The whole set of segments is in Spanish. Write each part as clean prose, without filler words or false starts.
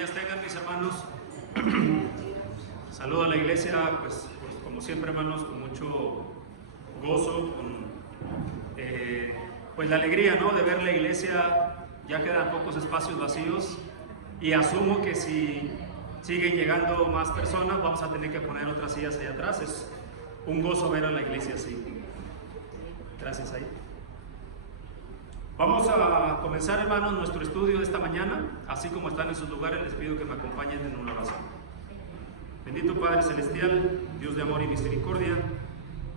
días tengan mis hermanos. Saludo a la iglesia, pues como siempre hermanos, con mucho gozo, con pues la alegría, ¿no?, de ver la iglesia. Ya quedan pocos espacios vacíos y asumo que si siguen llegando más personas vamos a tener que poner otras sillas allá atrás. Es un gozo ver a la iglesia así. Gracias ahí. Vamos a comenzar, hermanos, nuestro estudio de esta mañana. Así como están en sus lugares, les pido que me acompañen en una oración. Bendito Padre Celestial, Dios de amor y misericordia,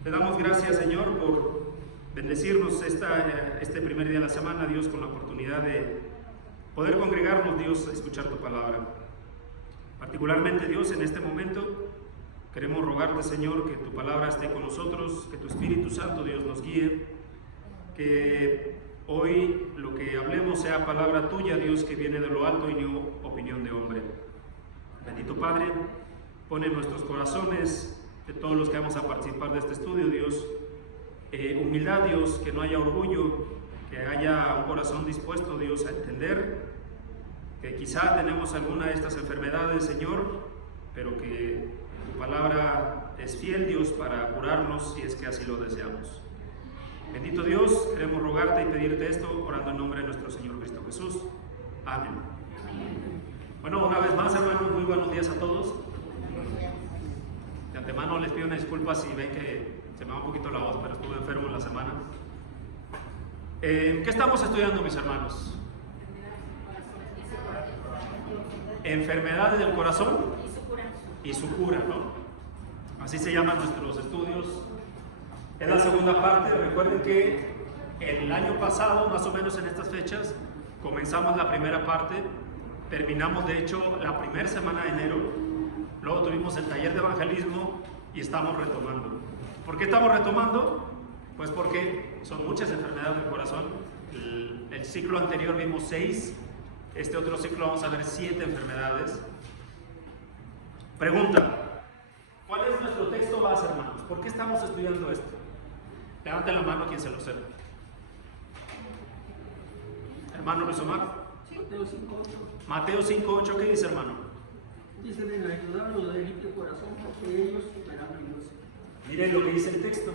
te damos gracias, Señor, por bendecirnos este primer día de la semana, Dios, con la oportunidad de poder congregarnos, Dios, a escuchar tu palabra. Particularmente, Dios, en este momento queremos rogarte, Señor, que tu palabra esté con nosotros, que tu Espíritu Santo, Dios, nos guíe, que hoy lo que hablemos sea palabra tuya, Dios, que viene de lo alto y no opinión de hombre. Bendito Padre, pone en nuestros corazones de todos los que vamos a participar de este estudio, Dios, humildad, Dios, que no haya orgullo, que haya un corazón dispuesto, Dios, a entender que quizá tenemos alguna de estas enfermedades, Señor, pero que tu palabra es fiel, Dios, para curarnos si es que así lo deseamos. Bendito Dios, queremos rogarte y pedirte esto, orando en nombre de nuestro Señor Cristo Jesús. Amén. Bueno, una vez más, hermanos, muy buenos días a todos. De antemano les pido una disculpa si ven que se me va un poquito la voz, pero estuve enfermo en la semana. ¿Qué estamos estudiando, mis hermanos? Enfermedades del corazón y su cura, ¿no? Así se llaman nuestros estudios. Es la segunda parte. Recuerden que el año pasado, más o menos en estas fechas, comenzamos la primera parte, terminamos de hecho la primera semana de enero, luego tuvimos el taller de evangelismo y estamos retomando. ¿Por qué estamos retomando? Pues porque son muchas enfermedades del corazón. El ciclo anterior vimos 6, este otro ciclo vamos a ver 7 enfermedades. Pregunta: ¿cuál es nuestro texto base, hermanos? ¿Por qué estamos estudiando esto? Levanten la mano quien se lo sepa. Hermano Luis Omar. Mateo 5:8, ¿qué dice, hermano? Dice: bienaventurados de limpio corazón, porque ellos verán a Dios. Miren lo que dice el texto.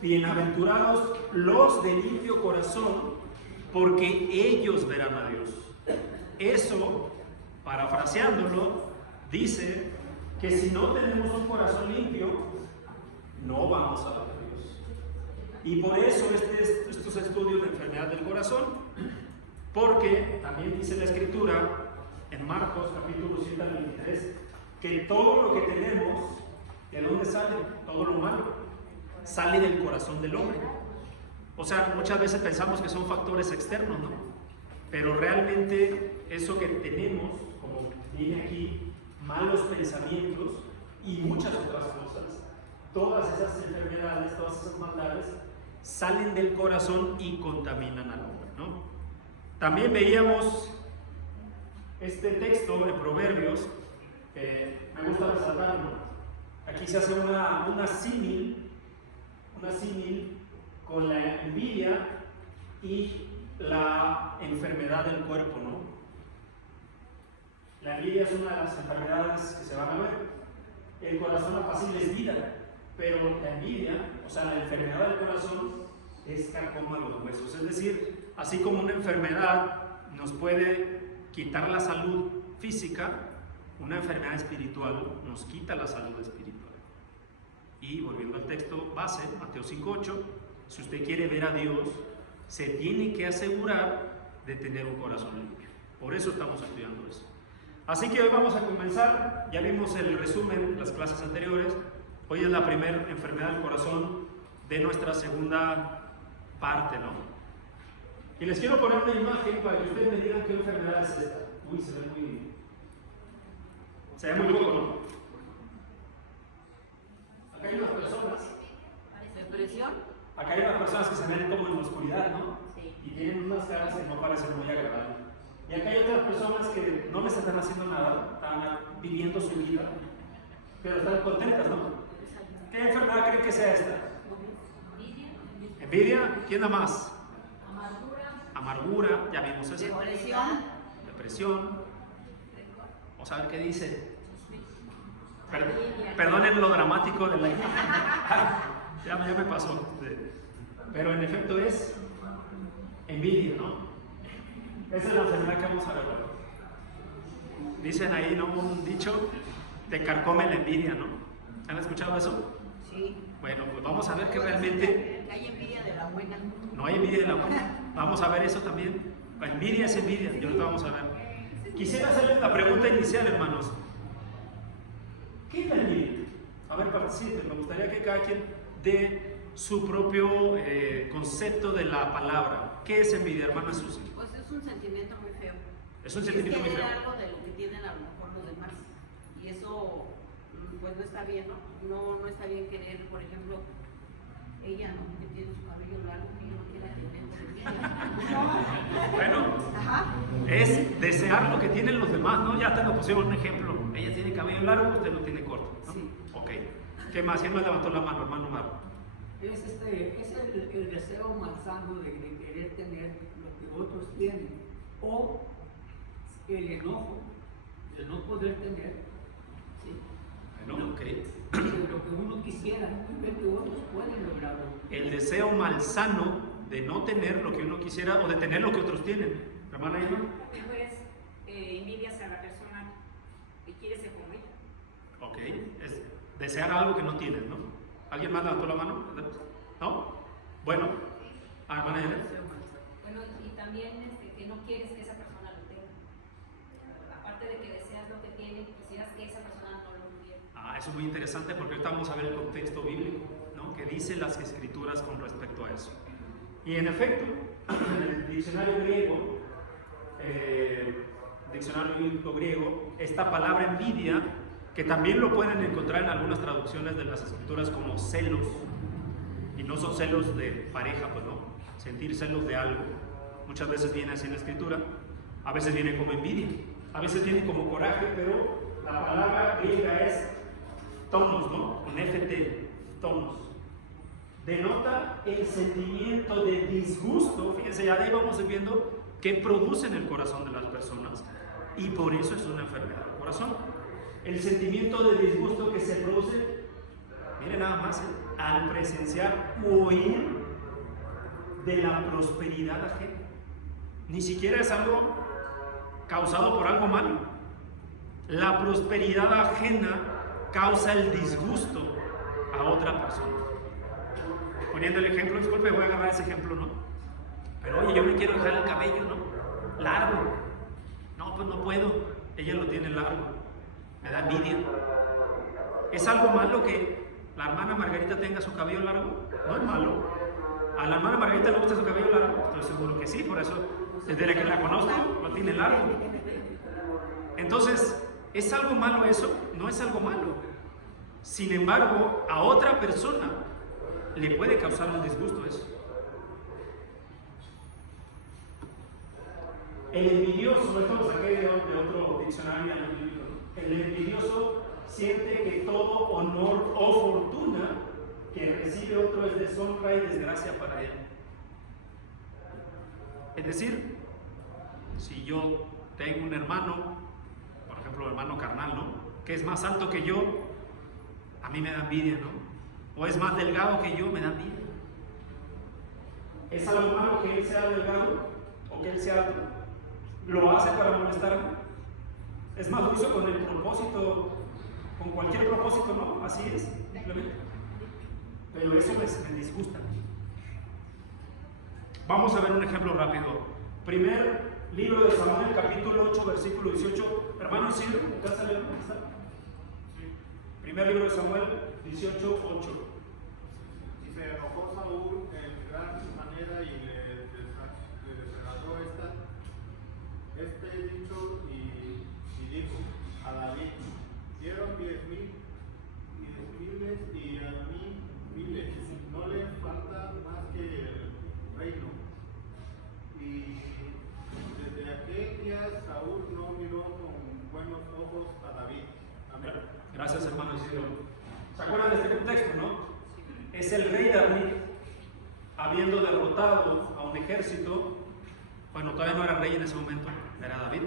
Bienaventurados los de limpio corazón, porque ellos verán a Dios. Eso, parafraseándolo, dice que si no tenemos un corazón limpio, no vamos a ver a Dios. Y por eso estos estudios de enfermedad del corazón, porque también dice la Escritura en Marcos capítulo 7 al 23, que todo lo que tenemos, ¿de dónde sale? Todo lo malo sale del corazón del hombre. O sea, muchas veces pensamos que son factores externos, ¿no? Pero realmente eso que tenemos, como viene aquí, malos pensamientos y muchas otras cosas, todas esas enfermedades, todas esas maldades, salen del corazón y contaminan al hombre, ¿no? También veíamos este texto de Proverbios, me gusta resaltarlo. Aquí se hace una símil con la envidia y la enfermedad del cuerpo, ¿no? La envidia es una de las enfermedades que se van a ver. El corazón apacible es vida, pero la envidia, o sea, la enfermedad del corazón, es carcoma los huesos. Es decir, así como una enfermedad nos puede quitar la salud física, una enfermedad espiritual nos quita la salud espiritual. Y volviendo al texto base, Mateo 5:8, si usted quiere ver a Dios, se tiene que asegurar de tener un corazón limpio. Por eso estamos estudiando eso. Así que hoy vamos a comenzar. Ya vimos el resumen de las clases anteriores. Hoy es la primera enfermedad del corazón de nuestra segunda parte, ¿no? Y les quiero poner una imagen para que ustedes me digan qué enfermedad es esta. Uy, se ve muy loco, ¿no? Acá hay unas personas. ¿Depresión? Acá hay unas personas que se ven como en la oscuridad, ¿no? Sí. Y tienen unas caras que no parecen muy agradables. Y acá hay otras personas que no les están haciendo nada, están viviendo su vida, pero están contentas, ¿no? ¿Qué enfermedad creen que sea esta? ¿Envidia? ¿Quién da más? Amargura, ya vimos eso. Depresión. Depresión. Vamos a ver qué dice. Perdonen lo dramático de la ya me pasó. Pero en efecto es envidia, ¿no? Esa es la enfermedad que vamos a ver. Dicen ahí, ¿no? Un dicho, te carcome la envidia, ¿no? ¿Han escuchado eso? Sí. Bueno, pues vamos a ver que realmente Hay envidia de la buena. no hay envidia de la buena. Vamos a ver eso también. La envidia es envidia, y ahorita vamos a ver. Quisiera hacerles la pregunta inicial, hermanos. ¿Qué es la envidia? A ver, participen. Me gustaría que cada quien dé su propio concepto de la palabra. ¿Qué es envidia, hermana Susi? Pues es un sentimiento muy feo. Es un sentimiento muy feo. Es algo de lo que tienen a lo mejor los demás. Y eso, pues no está bien, ¿no? No está bien querer, por ejemplo, ella, ¿no? Que tiene su cabello largo, que yo no quiera tener. Bueno, Ajá. es desear lo que tienen los demás, ¿no? Ya te lo pusieron un ejemplo. Ella tiene cabello largo, usted lo tiene corto, ¿no? Sí. Ok. ¿Qué más? ¿Quién más levantó la mano, hermano Marco? Es el deseo malsano de querer tener lo que otros tienen, o el enojo de no poder tener, ¿sí? Bueno, ok. Lo que uno quisiera y ver que otros pueden lograrlo. El deseo malsano de no tener lo que uno quisiera o de tener lo que otros tienen. Hermana Irma. Después envidias a la persona que quiere ser como ella. Ok. Es desear algo que no tienes, ¿no? ¿Alguien más levantó la mano? ¿No? Bueno. Hermana Irma. Bueno, y también que no quieres que esa persona lo tenga. Aparte de que deseas lo que tiene, quisieras que esa persona no lo tuviera. Eso es muy interesante porque ahorita vamos a ver el contexto bíblico, ¿no? Que dice las escrituras con respecto a eso. Y en efecto, en el diccionario bíblico griego, esta palabra envidia, que también lo pueden encontrar en algunas traducciones de las escrituras como celos, y no son celos de pareja, pues no, sentir celos de algo. Muchas veces viene así en la escritura, a veces viene como envidia, a veces viene como coraje, pero la palabra griega es tonos, ¿no? Con FT, tonos. Denota el sentimiento de disgusto, fíjense, ya de ahí vamos viendo qué produce en el corazón de las personas, y por eso es una enfermedad del corazón. El sentimiento de disgusto que se produce, miren nada más, al presenciar o oír de la prosperidad ajena. Ni siquiera es algo causado por algo malo. La prosperidad ajena causa el disgusto a otra persona. Poniendo el ejemplo, disculpe, voy a agarrar ese ejemplo, ¿no? Pero oye, yo me quiero dejar el cabello, ¿no? Largo. No, pues no puedo. Ella lo tiene largo. Me da envidia. ¿Es algo malo que la hermana Margarita tenga su cabello largo? No es malo. ¿A la hermana Margarita le gusta su cabello largo? Estoy seguro que sí, por eso desde que la conozco lo tiene largo. Entonces, ¿es algo malo eso? No es algo malo. Sin embargo, a otra persona le puede causar un disgusto eso. El envidioso, esto lo saqué de otro diccionario, el envidioso siente que todo honor o fortuna que recibe otro es deshonra y desgracia para él. Es decir, si yo tengo un hermano, por ejemplo, hermano carnal, ¿no? Que es más alto que yo, a mí me da envidia, ¿no? O es más delgado que yo, me da envidia. ¿Es algo malo que él sea delgado o que él sea alto? ¿Lo hace para molestarme? Es más, lo hizo con el propósito, con cualquier propósito, ¿no? Así es, simplemente. Pero eso me disgusta. Vamos a ver un ejemplo rápido. Primer libro de Samuel, capítulo 8, versículo 18. Hermano Isidro, ¿estás leyendo? Primer libro de Samuel, 18, 8. Y se enojó Saúl en gran manera y le desagradó este dicho y dijo a David: dieron 10,000 y a mí miles, no le falta más que el reino. Y desde aquel día Saúl no miró con buenos ojos a David. Amén. Gracias, hermano Isidro. ¿Se acuerdan de este contexto, no? Es el rey David, habiendo derrotado a un ejército. Bueno, todavía no era rey en ese momento, era David,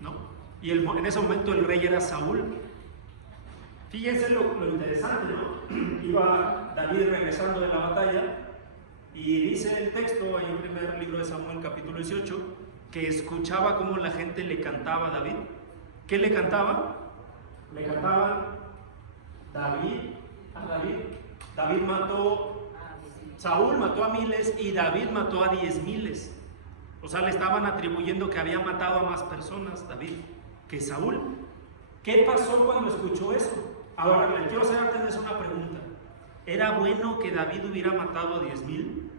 ¿no? Y en ese momento el rey era Saúl. Fíjense lo interesante, ¿no? Iba David regresando de la batalla y dice el texto, ahí en el primer libro de Samuel, capítulo 18, que escuchaba cómo la gente le cantaba a David. ¿Qué le cantaba? Le cantaban David a David. David mató, Saúl mató a miles y David mató a 10,000. O sea, le estaban atribuyendo que había matado a más personas David que Saúl. ¿Qué pasó cuando escuchó eso? Ahora, le quiero hacer antes de eso una pregunta. ¿Era bueno que David hubiera matado a 10,000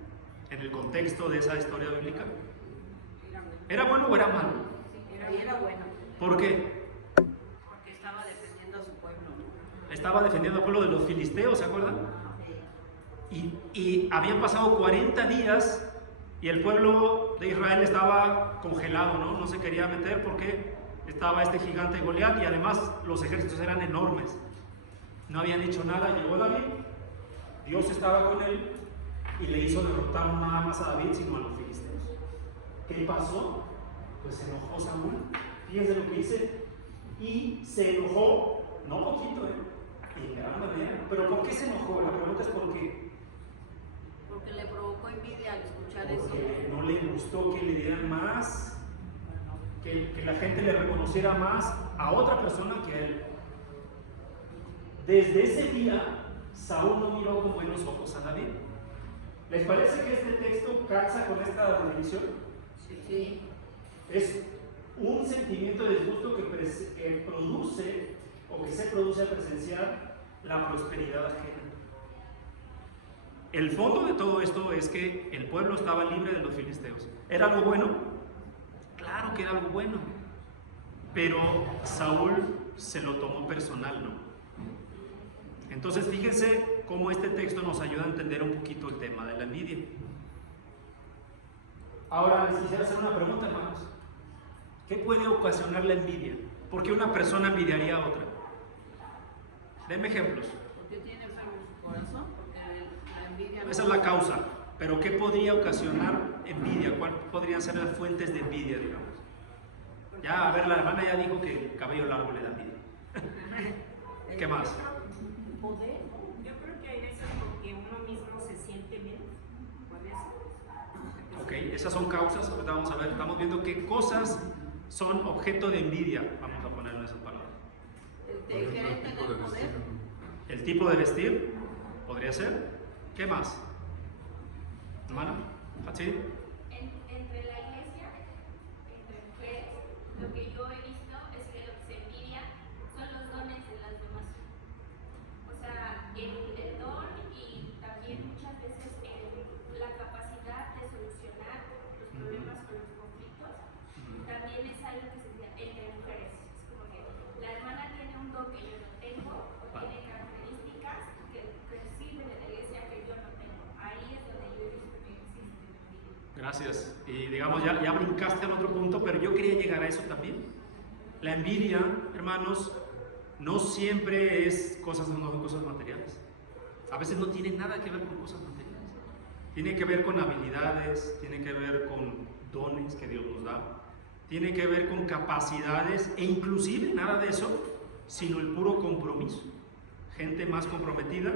en el contexto de esa historia bíblica? ¿Era bueno o era malo? Era bueno. ¿Por qué? Porque estaba defendiendo a su pueblo. Estaba defendiendo al pueblo de los filisteos, ¿se acuerdan? Y habían pasado 40 días y el pueblo de Israel estaba congelado, ¿no? No se quería meter porque estaba este gigante Goliat y además los ejércitos eran enormes. No habían hecho nada, llegó David, Dios estaba con él y le hizo derrotar no nada más a David, sino a los filisteos. ¿Qué pasó? Pues se enojó Saúl. Fíjense lo que dice. Y se enojó, no poquito, y de gran manera. ¿Pero por qué se enojó? La pregunta es por qué. Porque le provocó envidia al escuchar eso. Porque no le gustó que le dieran más, que la gente le reconociera más a otra persona que a él. Desde ese día, Saúl no miró con buenos ojos a David. ¿Les parece que este texto calza con esta definición? Sí. Es un sentimiento de disgusto que produce o que se produce al presenciar la prosperidad ajena. El fondo de todo esto es que el pueblo estaba libre de los filisteos. ¿Era algo bueno? Claro que era algo bueno. Pero Saúl se lo tomó personal, ¿no? Entonces fíjense cómo este texto nos ayuda a entender un poquito el tema de la envidia. Ahora les quisiera hacer una pregunta, hermanos. ¿Qué puede ocasionar la envidia? ¿Por qué una persona envidiaría a otra? Denme ejemplos. Porque tiene enfermo su corazón, porque la envidia... Esa es la causa. Pero ¿qué podría ocasionar envidia? ¿Cuáles podrían ser las fuentes de envidia, digamos? Ya, a ver, la hermana ya dijo que el cabello largo le da envidia. ¿Qué más? Poder. Yo creo que hay veces porque uno mismo se siente menos. Puede ser. Ok, esas son causas. Ahorita vamos a ver, estamos viendo qué cosas son objeto de envidia. Vamos a ponerlo en esas palabras. El querer tener poder. El tipo de vestir, podría ser. ¿Qué más? Hermano, ¿así? Entre la iglesia, entre mujeres, lo que yo he visto es que lo que se envidia son los dones de las demás. O sea, el don y también muchas veces la capacidad de solucionar los problemas o los conflictos, también es algo que se envidia entre mujeres. Es como que la hermana tiene un don que yo no tengo, o tiene características que sirven en la iglesia que yo no tengo. Ahí es donde yo he visto que existe envidia. Gracias. Y digamos, ya brincaste al otro punto, pero yo quería llegar a eso también. La envidia, hermanos, no siempre es cosas materiales. A veces no tiene nada que ver con cosas materiales. Tiene que ver con habilidades, tiene que ver con dones que Dios nos da, tiene que ver con capacidades e inclusive nada de eso, sino el puro compromiso. Gente más comprometida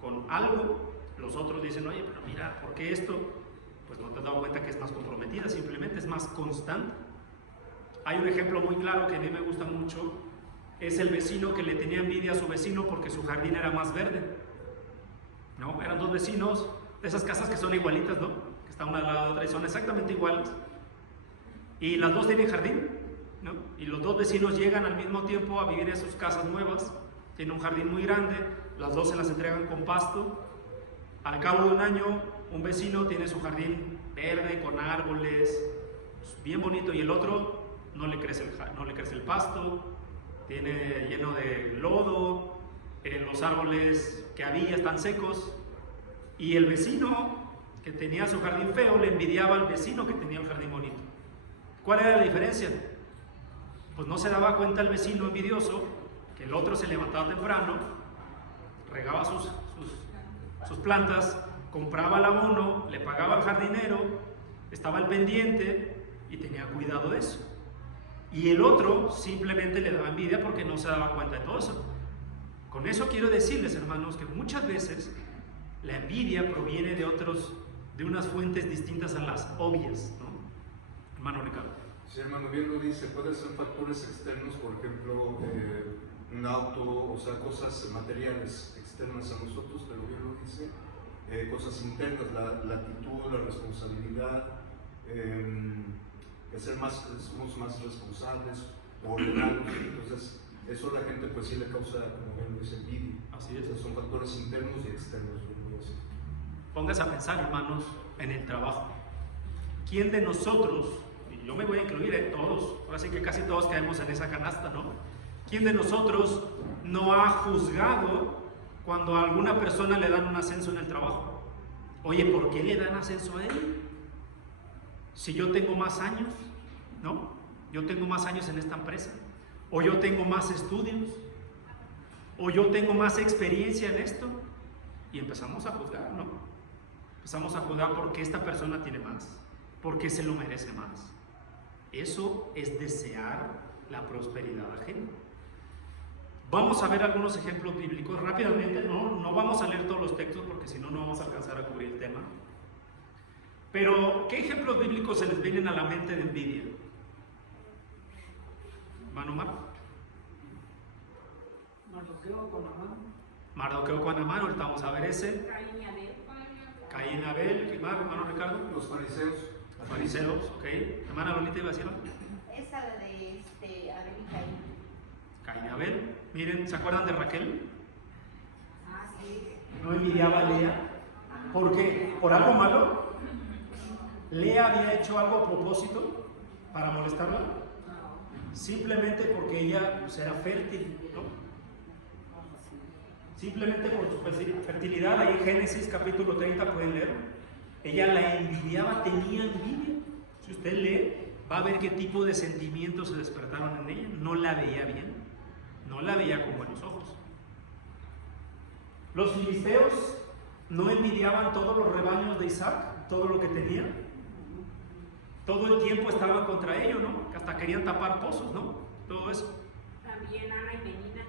con algo, los otros dicen, oye, pero mira, ¿por qué esto? Pues no te has dado cuenta que es más comprometida, simplemente es más constante. Hay un ejemplo muy claro que a mí me gusta mucho, es el vecino que le tenía envidia a su vecino porque su jardín era más verde. ¿No? Eran dos vecinos, de esas casas que son igualitas, ¿no? Que están una al lado de otra y son exactamente iguales. Y las dos tienen jardín, ¿no? Y los dos vecinos llegan al mismo tiempo a vivir en sus casas nuevas, tienen un jardín muy grande, las dos se las entregan con pasto. Al cabo de un año, un vecino tiene su jardín verde, con árboles, bien bonito, y el otro no le crece el pasto, tiene lleno de lodo, los árboles que había están secos, y el vecino que tenía su jardín feo le envidiaba al vecino que tenía el jardín bonito. ¿Cuál era la diferencia? Pues no se daba cuenta el vecino envidioso que el otro se levantaba temprano, regaba sus plantas, compraba el abono, le pagaba al jardinero, estaba al pendiente y tenía cuidado de eso. Y el otro simplemente le daba envidia porque no se daba cuenta de todo eso. Con eso quiero decirles, hermanos, que muchas veces la envidia proviene de unas fuentes distintas a las obvias, ¿no? Hermano Ricardo. Sí, hermano, bien lo dice, pueden ser factores externos, por ejemplo, un auto, o sea, cosas materiales externas a nosotros, pero bien lo dice, cosas internas, la actitud, la responsabilidad, somos más responsables, ordenados, entonces eso a la gente pues sí le causa, como bien lo dice, envidia. Así es. O sea, son factores internos y externos. Póngase a pensar, hermanos, en el trabajo. ¿Quién de nosotros, y yo me voy a incluir todos, ahora sí que casi todos caemos en esa canasta, ¿no? ¿Quién de nosotros no ha juzgado cuando a alguna persona le dan un ascenso en el trabajo? Oye, ¿por qué le dan ascenso a él? Si yo tengo más años, ¿no? Yo tengo más años en esta empresa, o yo tengo más estudios, o yo tengo más experiencia en esto, y empezamos a juzgar, ¿no? Empezamos a juzgar porque esta persona tiene más, porque se lo merece más. Eso es desear la prosperidad ajena. Vamos a ver algunos ejemplos bíblicos rápidamente, no vamos a leer todos los textos porque si no, no vamos a alcanzar a cubrir el tema. Pero, ¿qué ejemplos bíblicos se les vienen a la mente de envidia? ¿Hermano Mar? Mardoqueo con Amán. Mardoqueo con Amán, ahorita vamos a ver ese. Caín y Abel. Caín, Abel, ¿qué más, hermano Ricardo? Los fariseos. Los fariseos, ok. Hermana Lolita, ¿iba a decir algo? Esa de Abel y Caín. Caín y Abel. Miren, ¿se acuerdan de Raquel? Ah, sí. ¿No envidiaba a Lea? ¿Por qué? ¿Por algo malo? ¿Lea había hecho algo a propósito para molestarla? Simplemente porque ella pues, era fértil, ¿no? Simplemente por su fertilidad, ahí en Génesis capítulo 30 pueden leer, ella la envidiaba, tenía envidia. Si usted lee, va a ver qué tipo de sentimientos se despertaron en ella. No la veía bien, no la veía con buenos ojos. Los filisteos no envidiaban todos los rebaños de Isaac, todo lo que tenía. Todo el tiempo estaban contra ellos, ¿no? Hasta querían tapar pozos, ¿no? Todo eso. También Ana y Penina.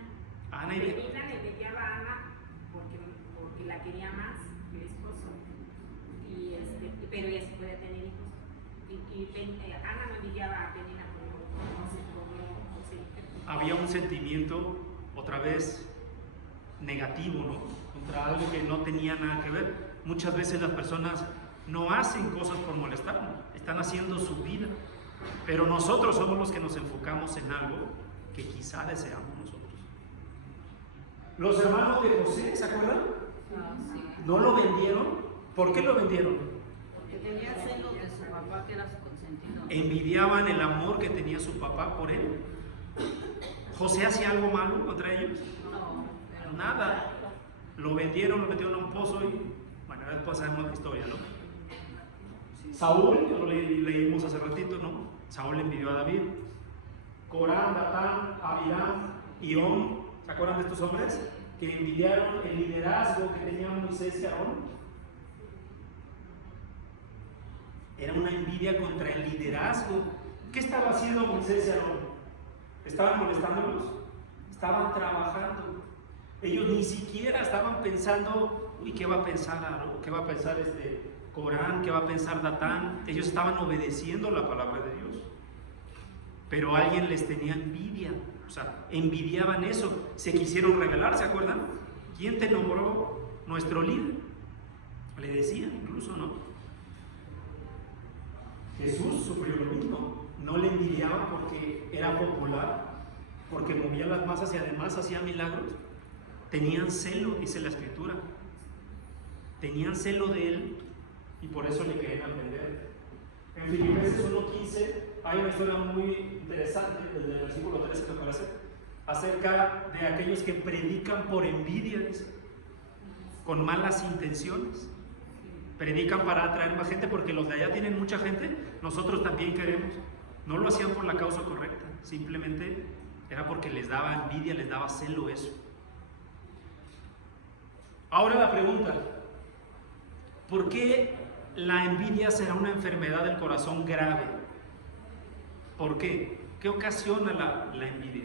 Ana y Penina le envidiaba a Ana porque la quería más que el esposo. Pero ella sí podía tener hijos. Ana no envidiaba a Penina porque no sé cómo. Había un sentimiento, otra vez, negativo, ¿no? Contra algo que no tenía nada que ver. Muchas veces las personas no hacen cosas por molestarnos, están haciendo su vida, pero nosotros somos los que nos enfocamos en algo que quizá deseamos nosotros. Los hermanos de José, ¿se acuerdan? Ah, sí. ¿No lo vendieron? ¿Por qué lo vendieron? Porque tenía celos de su papá que era su consentido. Envidiaban el amor que tenía su papá por él. ¿José hacía algo malo contra ellos? No, pero Nada. Lo vendieron, lo metieron a un pozo y bueno, después sabemos la historia, ¿no? Saúl, ya lo leímos hace ratito, ¿no? Saúl envidió a David. Corán, Datán, Abiram y On, ¿se acuerdan de estos hombres? Que envidiaron el liderazgo que tenían Moisés y Aarón. Era una envidia contra el liderazgo. ¿Qué estaba haciendo Moisés y Aarón? ¿Estaban molestándolos? Estaban trabajando. Ellos ni siquiera estaban pensando, uy, ¿qué va a pensar Aarón? ¿Qué va a pensar Corán? ¿Qué va a pensar Datán? Ellos estaban obedeciendo la palabra de Dios. Pero alguien les tenía envidia, o sea, envidiaban eso, se quisieron rebelar, ¿se acuerdan? ¿Quién te nombró nuestro líder? Le decían incluso, ¿no? Jesús sufrió lo mismo, no le envidiaban porque era popular, porque movía las masas y además hacía milagros. Tenían celo, dice la Escritura. Tenían celo de él y por eso le querían aprender. En Filipenses 1:15 hay una historia muy interesante, desde el versículo 13 me parece, acerca de aquellos que predican por envidia, dice, con malas intenciones. Predican para atraer más gente porque los de allá tienen mucha gente, nosotros también queremos. No lo hacían por la causa correcta, simplemente era porque les daba envidia, les daba celo eso. Ahora la pregunta, ¿por qué la envidia será una enfermedad del corazón grave? ¿Por qué? ¿Qué ocasiona la envidia?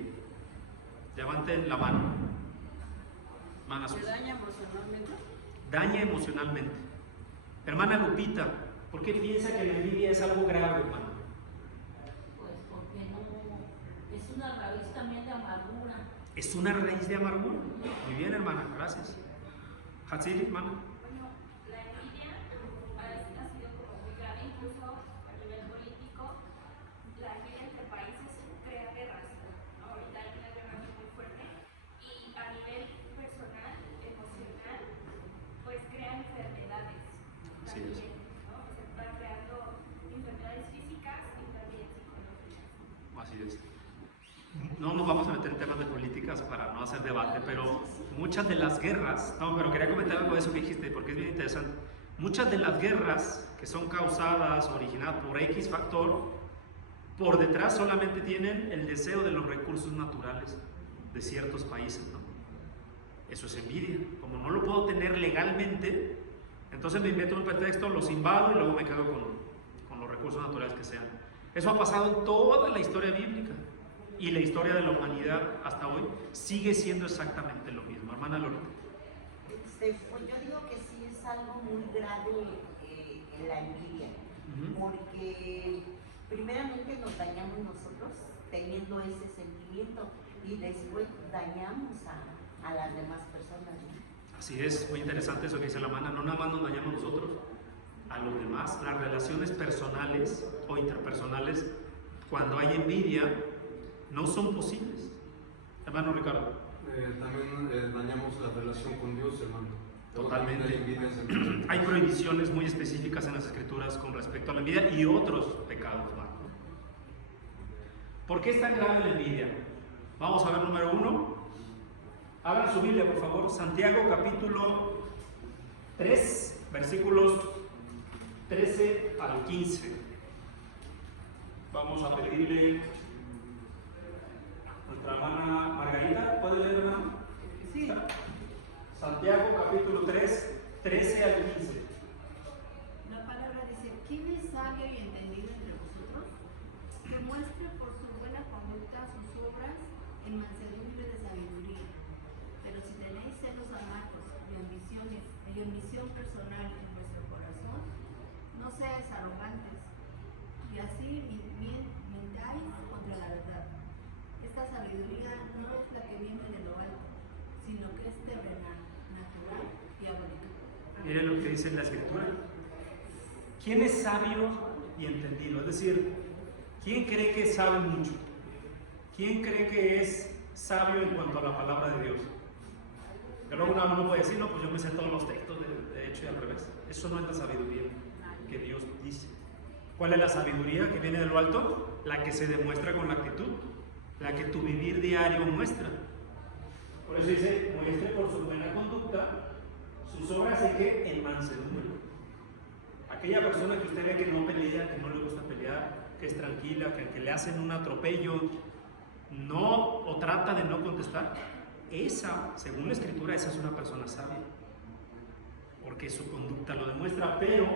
Levanten la mano. Hermana ¿Se Susan. daña emocionalmente? Daña emocionalmente. Hermana Lupita, ¿por qué piensa que la envidia es algo grave, hermano? Pues porque no, es una raíz también de amargura. Es una raíz de amargura. Muy bien, hermana, gracias. Hatsiri, hermana. Bueno, la envidia ha sido como muy grave, incluso a nivel político. La envidia entre países crea guerras. Ahorita hay una guerra muy fuerte y a nivel personal, emocional, pues crea enfermedades Así es. también, ¿no? Se va creando enfermedades físicas y también psicológicas. Así es. No nos vamos a meter en temas de políticas para no hacer debate, pero muchas de las guerras, no, pero quería comentar algo de eso que dijiste, porque es bien interesante. Muchas de las guerras que son causadas, originadas por X factor, por detrás solamente tienen el deseo de los recursos naturales de ciertos países, ¿no? Eso es envidia. Como no lo puedo tener legalmente, entonces me invento un pretexto, los invado y luego me quedo con los recursos naturales que sean. Eso ha pasado en toda la historia bíblica. Y la historia de la humanidad hasta hoy sigue siendo exactamente lo mismo. Hermana Lorita. Pues yo digo que sí es algo muy grave en la envidia, porque primeramente nos dañamos nosotros teniendo ese sentimiento y después dañamos a las demás personas, ¿no? Así es, muy interesante eso que dice la hermana. No nada más nos dañamos nosotros, a los demás. Las relaciones personales o interpersonales, cuando hay envidia, no son posibles. Hermano Ricardo. También dañamos la relación con Dios, hermano. Totalmente. También hay envidias en- Hay prohibiciones muy específicas en las Escrituras con respecto a la envidia y otros pecados más. ¿Por qué es tan grave la envidia? Vamos a ver número 1. Abran su Biblia, por favor. Santiago capítulo 3, versículos 13 al 15. Vamos a pedirle a nuestra hermana Margarita. ¿Puede leer, hermano? Sí. Santiago capítulo 3, 13 al 15. La palabra dice, ¿quién es sabio y entendido entre vosotros? Demuestre por su buena conducta sus obras en mansedumbre de sabiduría. Pero si tenéis celos amargos y ambición personal en vuestro corazón, no seáis arrogantes, y así mentáis contra la verdad. Esta sabiduría no es la que viene de lo alto, sino que es terrenal, natural y diabólica. Mire lo que dice en la Escritura. ¿Quién es sabio y entendido? Es decir, ¿quién cree que sabe mucho? ¿Quién cree que es sabio en cuanto a la palabra de Dios? Pero uno puede decir, no, pues yo me sé todos los textos, de hecho y al revés. Eso no es la sabiduría que Dios dice. ¿Cuál es la sabiduría que viene de lo alto? La que se demuestra con la actitud, la que tu vivir diario muestra. Por eso dice, muestre por su buena conducta sus obras de que en mansedumbre. Aquella persona que usted ve que no pelea, que no le gusta pelear, que es tranquila, que le hacen un atropello, no o trata de no contestar, esa, según la Escritura, esa es una persona sabia, porque su conducta lo demuestra. Pero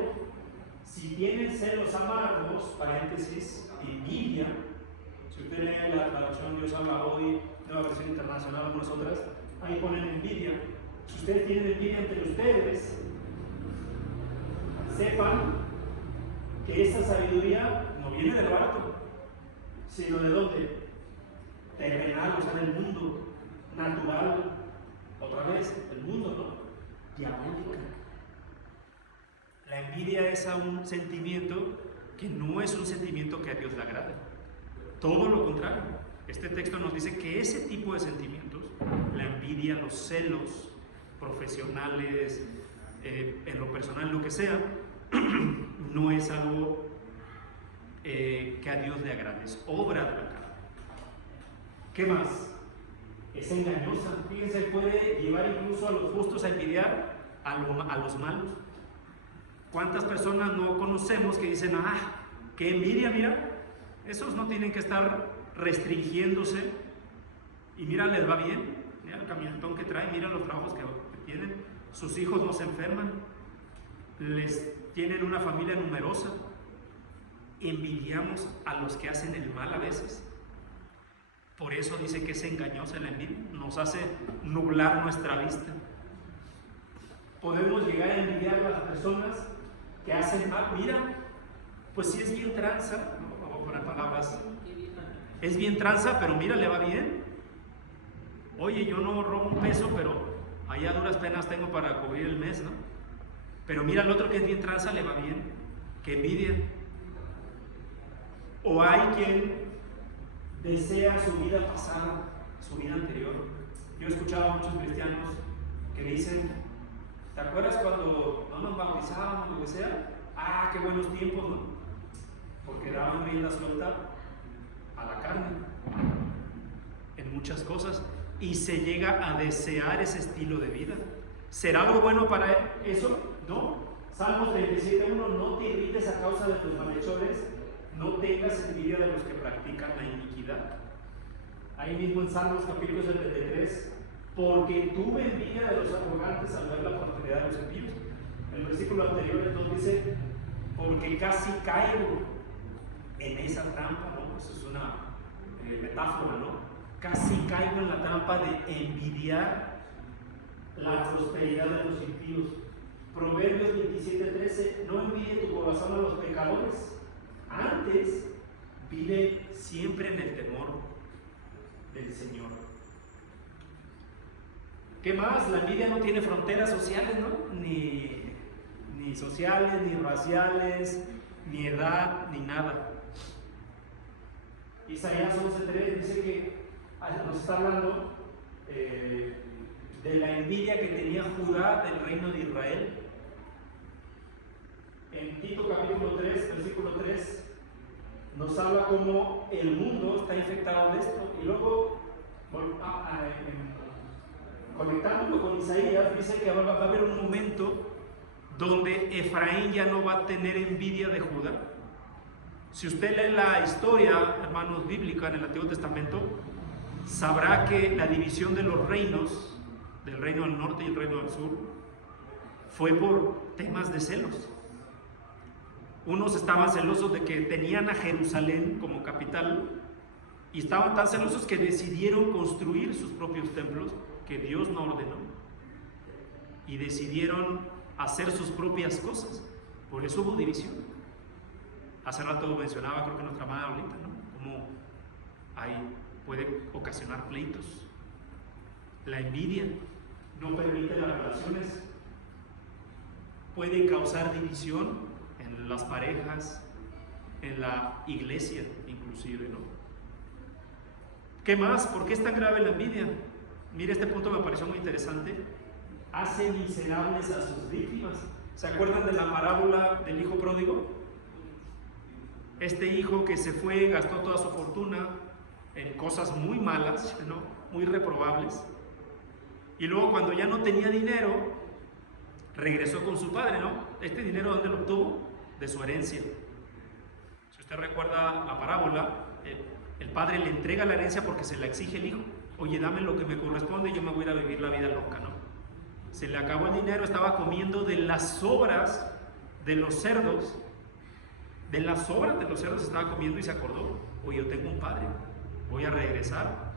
si tienen celos amargos, paréntesis, envidia, si usted lee la traducción Dios habla hoy, Nueva Versión Internacional, algunas otras, ahí ponen envidia. Si ustedes tienen envidia entre ustedes, sepan que esa sabiduría no viene de lo alto, sino de dónde? Terrenal, o sea, del mundo, natural, otra vez, el mundo, ¿no? Diabólica. La envidia es un sentimiento que no es un sentimiento que a Dios le agrade. Todo lo contrario. Este texto nos dice que ese tipo de sentimientos, la envidia, los celos profesionales, en lo personal, lo que sea, no es algo que a Dios le agrade, es obra de la carne. ¿Qué más? Es engañosa. Fíjense, puede llevar incluso a los justos a envidiar a los malos. ¿Cuántas personas no conocemos que dicen, qué envidia, mira? Esos no tienen que estar restringiéndose y mira, les va bien, mira el camionetón que traen, mira los trabajos que tienen, sus hijos no se enferman, tienen una familia numerosa. Envidiamos a los que hacen el mal a veces Por eso dice que es engañosa la envidia, nos hace nublar nuestra vista. Podemos llegar a envidiar a las personas que hacen mal. Mira, pues sí es bien tranza, no vamos a poner palabras, es bien tranza, pero mira, le va bien. Oye, yo no robo un peso, pero allá a duras penas tengo para cubrir el mes, ¿no? Pero mira al otro que es bien tranza, le va bien. Qué envidia. O hay quien desea su vida pasada, su vida anterior. Yo he escuchado a muchos cristianos que dicen, ¿te acuerdas cuando no nos bautizábamos, lo que sea? Ah, qué buenos tiempos, ¿no? Porque daban rienda suelta a la carne en muchas cosas y se llega a desear ese estilo de vida. ¿Será algo bueno para eso? No. Salmos 37:1, no te irrites a causa de tus malhechores, no tengas envidia de los que practican la iniquidad. Ahí mismo en Salmos capítulo 73, porque tuve envidia de los arrogantes al ver la prosperidad de los impíos. El versículo anterior entonces dice, porque casi caigo en esa trampa, ¿no? Eso es una metáfora, ¿no? Casi caigo en la trampa de envidiar la prosperidad de los impíos. Proverbios 27:13, no envidie tu corazón a los pecadores, antes vive siempre en el temor del Señor. ¿Qué más? La envidia no tiene fronteras sociales, ¿no? Ni sociales, ni raciales, ni edad, ni nada. Isaías 11:3 dice que nos está hablando de la envidia que tenía Judá del reino de Israel. En Tito capítulo 3, versículo 3, nos habla cómo el mundo está infectado de esto. Y luego, conectándolo con Isaías, dice que va a haber un momento donde Efraín ya no va a tener envidia de Judá. Si usted lee la historia, hermanos, bíblica en el Antiguo Testamento, sabrá que la división de los reinos, del reino del norte y el reino del sur, fue por temas de celos. Unos estaban celosos de que tenían a Jerusalén como capital y estaban tan celosos que decidieron construir sus propios templos que Dios no ordenó y decidieron hacer sus propias cosas. Por eso hubo división. Hace rato mencionaba, creo que nuestra madre ahorita, ¿no? Cómo puede ocasionar pleitos. La envidia no permite las relaciones, puede causar división en las parejas, en la iglesia inclusive, ¿no? ¿Qué más? ¿Por qué es tan grave la envidia? Mire, este punto me pareció muy interesante. Hace miserables a sus víctimas. ¿Se acuerdan de la parábola del hijo pródigo? Este hijo que se fue, gastó toda su fortuna en cosas muy malas, ¿no? Muy reprobables. Y luego cuando ya no tenía dinero, regresó con su padre, ¿no? Este dinero, ¿dónde lo obtuvo? De su herencia. Si usted recuerda la parábola, el padre le entrega la herencia porque se la exige el hijo. Oye, dame lo que me corresponde y yo me voy a ir a vivir la vida loca, ¿no? Se le acabó el dinero, estaba comiendo de las sobras de los cerdos. De las sobras de los cerdos estaba comiendo y se acordó. Oye, yo tengo un padre, voy a regresar.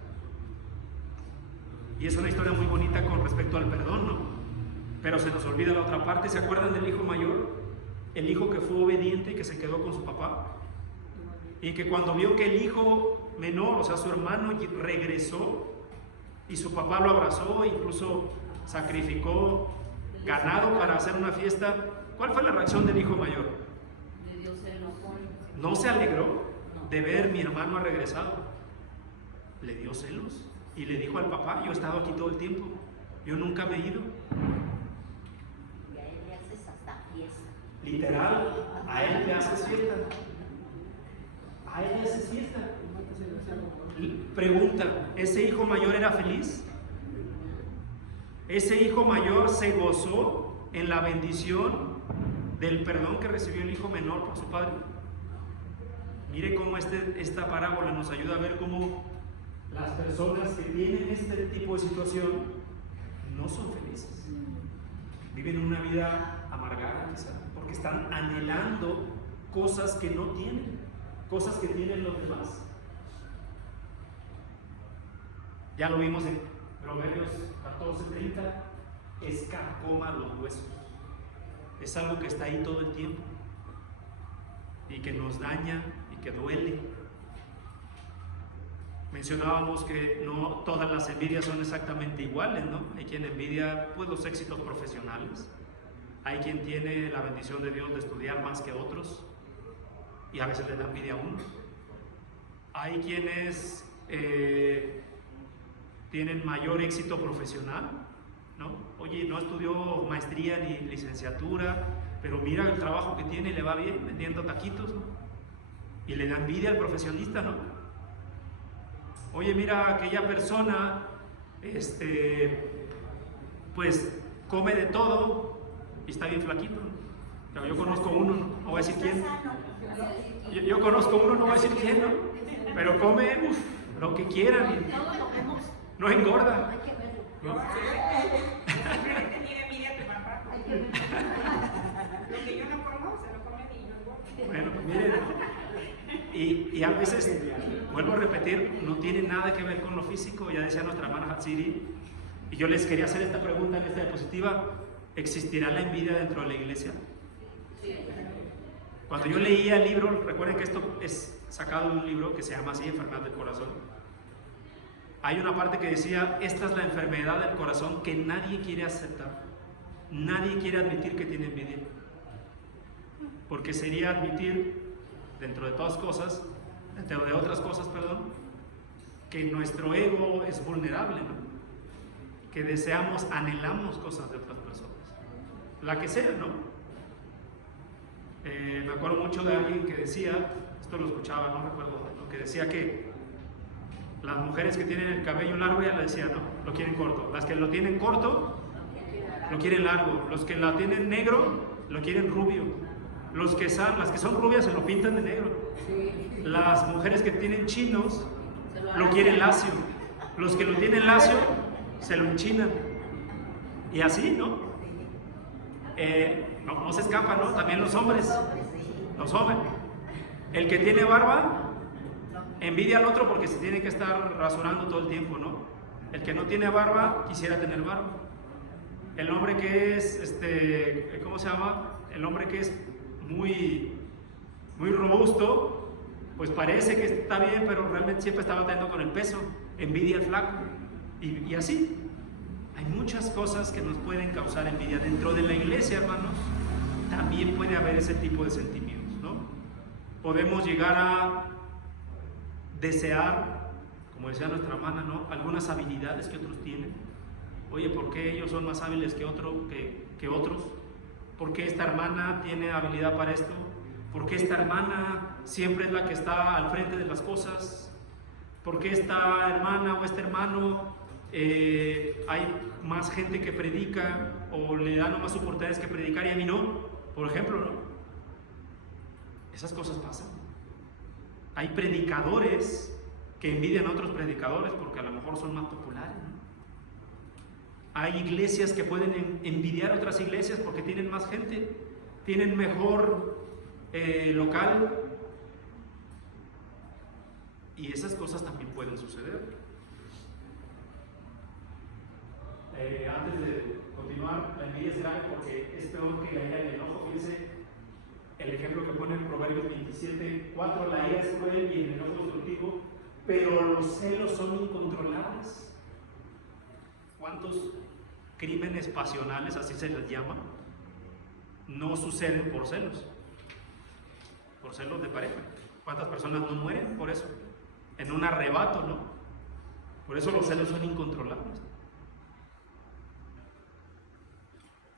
Y es una historia muy bonita con respecto al perdón, ¿no? Pero se nos olvida la otra parte. ¿Se acuerdan del hijo mayor? El hijo que fue obediente y que se quedó con su papá. Y que cuando vio que el hijo menor, o sea su hermano, regresó y su papá lo abrazó, incluso sacrificó ganado para hacer una fiesta, ¿cuál fue la reacción del hijo mayor? Le dio celos. No se alegró de ver mi hermano ha regresado. Le dio celos y le dijo al papá, yo he estado aquí todo el tiempo, yo nunca me he ido. Y a él le haces hasta fiesta. Literal, a él le haces fiesta. A él le haces fiesta. Pregunta, ¿ese hijo mayor era feliz? ¿Ese hijo mayor se gozó en la bendición del perdón que recibió el hijo menor por su padre? Mire cómo esta parábola nos ayuda a ver cómo las personas que tienen este tipo de situación no son felices. Viven una vida amargada quizá, porque están anhelando cosas que no tienen, cosas que tienen los demás. Ya lo vimos en Proverbios 14:30, escarcoma los huesos. Es algo que está ahí todo el tiempo y que nos daña y que duele. Mencionábamos que no todas las envidias son exactamente iguales, ¿no? Hay quien envidia pues los éxitos profesionales, hay quien tiene la bendición de Dios de estudiar más que otros y a veces le da envidia a uno. Hay quienes tienen mayor éxito profesional, ¿no? Oye, no estudió maestría ni licenciatura, pero mira el trabajo que tiene, le va bien vendiendo taquitos, ¿no? Y le da envidia al profesionista, ¿no? Oye, mira aquella persona, pues come de todo y está bien flaquito, ¿no? Pero yo conozco uno, no voy a decir quién. Yo conozco uno, no voy a decir quién, ¿no? Pero come lo que quieran y no engorda. ¿No? Lo que yo no como, se lo comen y no engorda. Bueno, pues miren, y a veces, vuelvo a repetir, no tiene nada que ver con lo físico. Ya decía nuestra hermana Hatsiri, y yo les quería hacer esta pregunta en esta diapositiva: ¿existirá la envidia dentro de la iglesia? Cuando yo leía el libro, recuerden que esto es sacado de un libro que se llama así, Enfermedad del Corazón. Hay una parte que decía, esta es la enfermedad del corazón que nadie quiere aceptar. Nadie quiere admitir que tiene envidia. Porque sería admitir, dentro de otras cosas, que nuestro ego es vulnerable, ¿no? Que deseamos, anhelamos cosas de otras personas. La que sea, ¿no? Me acuerdo mucho de alguien que decía, esto lo escuchaba, no recuerdo, lo que decía que las mujeres que tienen el cabello largo, ya le decía, no, lo quieren corto. Las que lo tienen corto, lo quieren largo. Los que lo tienen negro, lo quieren rubio. Las que son rubias se lo pintan de negro. Las mujeres que tienen chinos, lo quieren lacio. Los que lo tienen lacio, se lo enchinan. Y así, ¿no? No se escapa, ¿no? También los hombres. Los hombres. El que tiene barba envidia al otro porque se tiene que estar rasurando todo el tiempo, ¿no? El que no tiene barba quisiera tener barba. El hombre que es, ¿cómo se llama? El hombre que es muy robusto, pues parece que está bien, pero realmente siempre está batallando con el peso. Envidia al flaco. Y así. Hay muchas cosas que nos pueden causar envidia. Dentro de la iglesia, hermanos, también puede haber ese tipo de sentimientos, ¿no? Podemos llegar a desear, como decía nuestra hermana, ¿no? Algunas habilidades que otros tienen. Oye, ¿por qué ellos son más hábiles que otros? ¿Por qué esta hermana tiene habilidad para esto? ¿Por qué esta hermana siempre es la que está al frente de las cosas? ¿Por qué esta hermana o este hermano hay más gente que predica o le dan más oportunidades que predicar y a mí no? Por ejemplo, ¿no? Esas cosas pasan. Hay predicadores que envidian a otros predicadores porque a lo mejor son más populares, ¿no? Hay iglesias que pueden envidiar a otras iglesias porque tienen más gente, tienen mejor local, y esas cosas también pueden suceder. Antes de continuar, la envidia es grave porque es peor que la ira y el enojo. Fíjense el ejemplo que pone en Proverbios 27:4: la ira es cruel y el enojo es destructivo, pero los celos son incontrolables. ¿Cuántos crímenes pasionales, así se les llama, no suceden por celos? Por celos de pareja. ¿Cuántas personas no mueren por eso? En un arrebato, ¿no? Por eso los celos son incontrolables.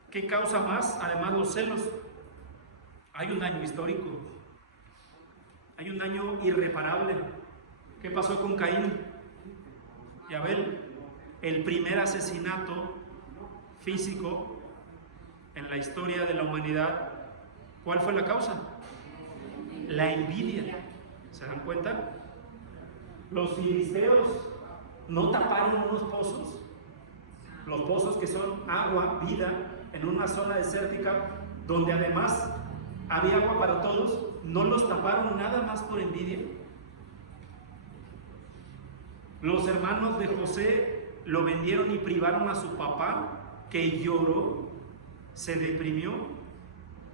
¿Qué causa más? Además, los celos. Hay un daño histórico. Hay un daño irreparable. ¿Qué pasó con Caín y Abel? El primer asesinato físico en la historia de la humanidad. ¿Cuál fue la causa? La envidia. ¿Se dan cuenta? Los filisteos no taparon unos pozos, los pozos que son agua, vida, en una zona desértica donde además había agua para todos, no los taparon nada más por envidia. Los hermanos de José lo vendieron y privaron a su papá, que lloró, se deprimió.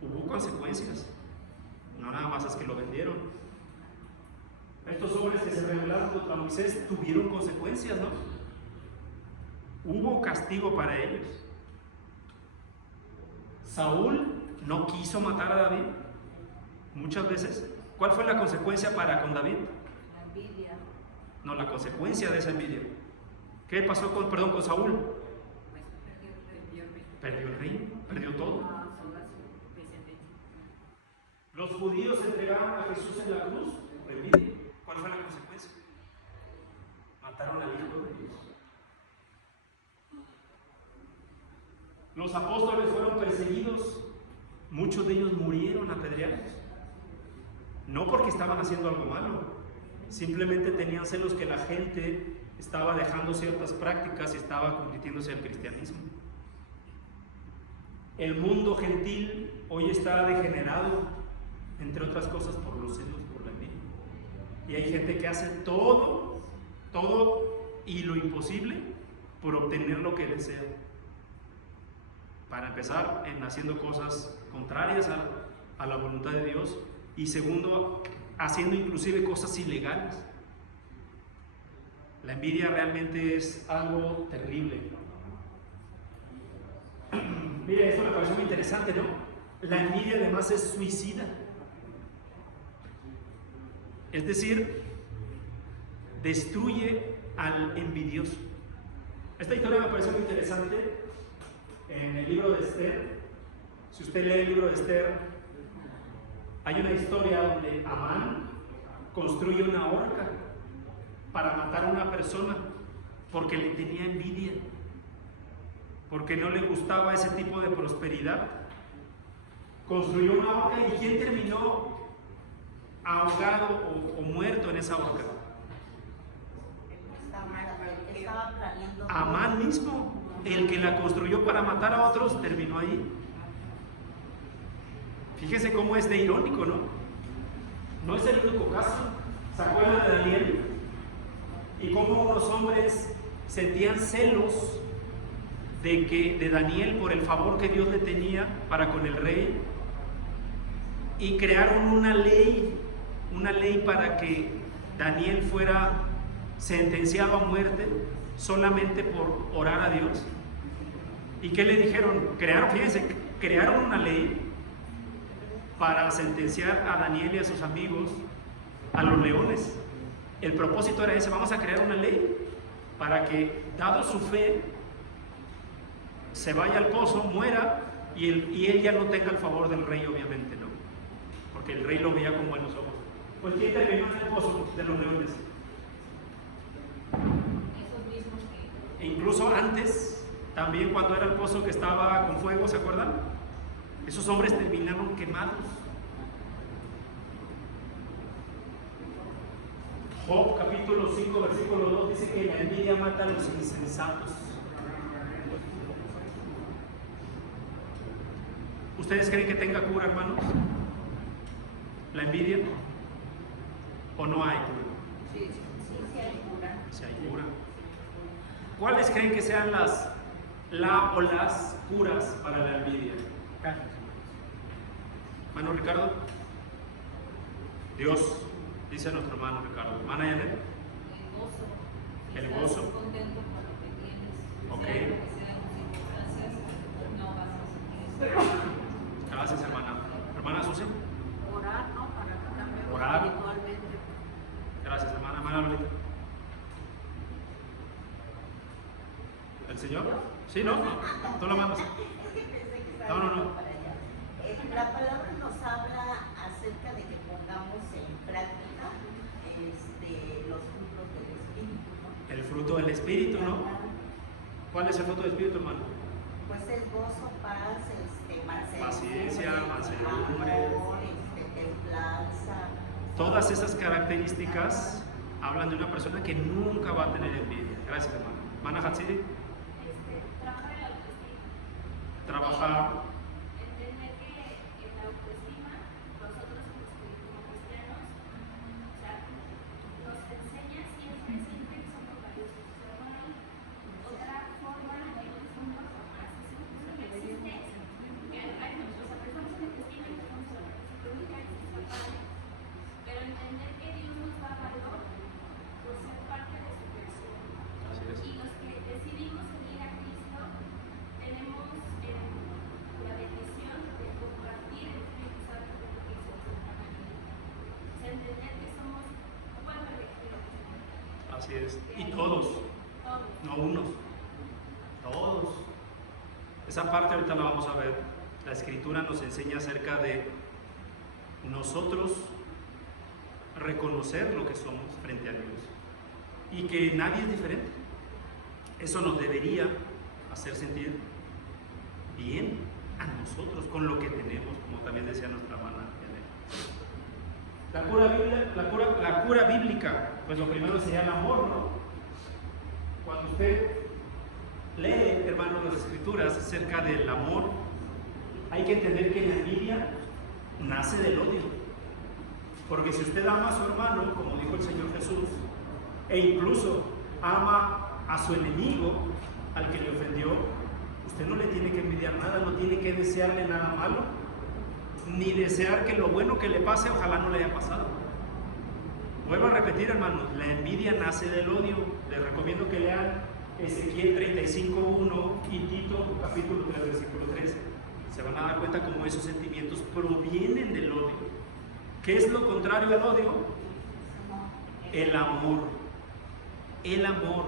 Hubo consecuencias. No nada más es que lo vendieron. Estos hombres que se rebelaron contra Moisés tuvieron consecuencias, ¿no? Hubo castigo para ellos. Saúl no quiso matar a David muchas veces. ¿Cuál fue la consecuencia para con David? La envidia. No, la consecuencia de esa envidia. ¿Qué pasó con Saúl? Pues perdió el reino. Perdió el reino, perdió todo. Ah, solo a su descendencia. Los judíos entregaron a Jesús en la cruz por envidia. ¿Cuál fue la consecuencia? Mataron al Hijo de Dios. Los apóstoles fueron perseguidos, muchos de ellos murieron apedreados. No porque estaban haciendo algo malo, simplemente tenían celos que la gente estaba dejando ciertas prácticas y estaba convirtiéndose al cristianismo. El mundo gentil hoy está degenerado, entre otras cosas por los celos, por la envidia. Y hay gente que hace todo y lo imposible por obtener lo que desea. Para empezar, en haciendo cosas contrarias a la voluntad de Dios, y segundo, haciendo inclusive cosas ilegales. La envidia realmente es algo terrible. Mire, esto me pareció muy interesante, ¿no? La envidia además es suicida. Es decir, destruye al envidioso. Esta historia me parece muy interesante en el libro de Esther. Si usted lee el libro de Esther, hay una historia donde Amán construye una horca para matar a una persona porque le tenía envidia, porque no le gustaba ese tipo de prosperidad. Construyó una horca, y ¿quién terminó ahogado o muerto en esa horca? Estaba planeando. Amán mismo, el que la construyó para matar a otros, terminó ahí. Fíjese cómo es de irónico, ¿no? No es el único caso. ¿Se acuerdan de Daniel? Y cómo unos hombres sentían celos de Daniel por el favor que Dios le tenía para con el rey, y crearon una ley para que Daniel fuera sentenciado a muerte solamente por orar a Dios. ¿Y qué le dijeron? Crearon una ley para sentenciar a Daniel y a sus amigos a los leones. El propósito era ese: vamos a crear una ley para que, dado su fe, se vaya al pozo, muera, y él ya no tenga el favor del rey, obviamente, ¿no? Porque el rey lo veía con buenos ojos. Pues ¿quién terminó en el pozo de los leones? Esos mismos que... E incluso antes, también cuando era el pozo que estaba con fuego, ¿se acuerdan? Esos hombres terminaron quemados. Job capítulo 5 versículo 2 dice que la envidia mata a los insensatos. ¿Ustedes creen que tenga cura, hermanos? ¿La envidia? ¿O no hay cura? Sí hay cura. Sí hay cura. ¿Cuáles creen que sean las curas para la envidia? Hermano Ricardo. Dios, dice nuestro hermano Ricardo. ¿Hermana Yanet? El gozo. Estás contento con lo que tienes. Ok. Sea lo que sean las circunstancias, no vas a sentir eso. Gracias, hermana. Hermana Susi. Orar, ¿no? Para que cambiemos Orar. espiritualmente. Gracias, hermana. Hermana Lolita. ¿El Señor? Sí, ¿no? Tú lo mandas. No. La palabra nos habla acerca de que pongamos en práctica los frutos del Espíritu, ¿no? El fruto del Espíritu, ¿no? ¿Cuál es el fruto del Espíritu, hermano? Pues es gozo, paz, mansedumbre, Paciencia, mansedumbre. amor, templanza. Todas esas características hablan de una persona que nunca va a tener envidia. Gracias, hermano. ¿Hermana Hatsiri? Trabajar el autoestima. Trabajar. Entender que en la autoestima, nosotros como cristianos, o sea, nos enseña siempre que somos Así es. Y todos, no unos, todos. Esa parte ahorita la vamos a ver. La Escritura nos enseña acerca de nosotros reconocer lo que somos frente a Dios y que nadie es diferente. Eso nos debería hacer sentir bien a nosotros con lo que tenemos, como también decía nuestra hermana. La cura bíblica, pues lo primero sería el amor, ¿no? Cuando usted lee, hermanos, las Escrituras acerca del amor, hay que entender que la envidia nace del odio. Porque si usted ama a su hermano, como dijo el Señor Jesús, e incluso ama a su enemigo, al que le ofendió, usted no le tiene que envidiar nada, no tiene que desearle nada malo, ni desear que lo bueno que le pase, ojalá no le haya pasado. Vuelvo a repetir, hermanos, la envidia nace del odio. Les recomiendo que lean Ezequiel 35:1 y Tito capítulo 3, versículo 13. Se van a dar cuenta cómo esos sentimientos provienen del odio. ¿Qué es lo contrario al odio? El amor. El amor.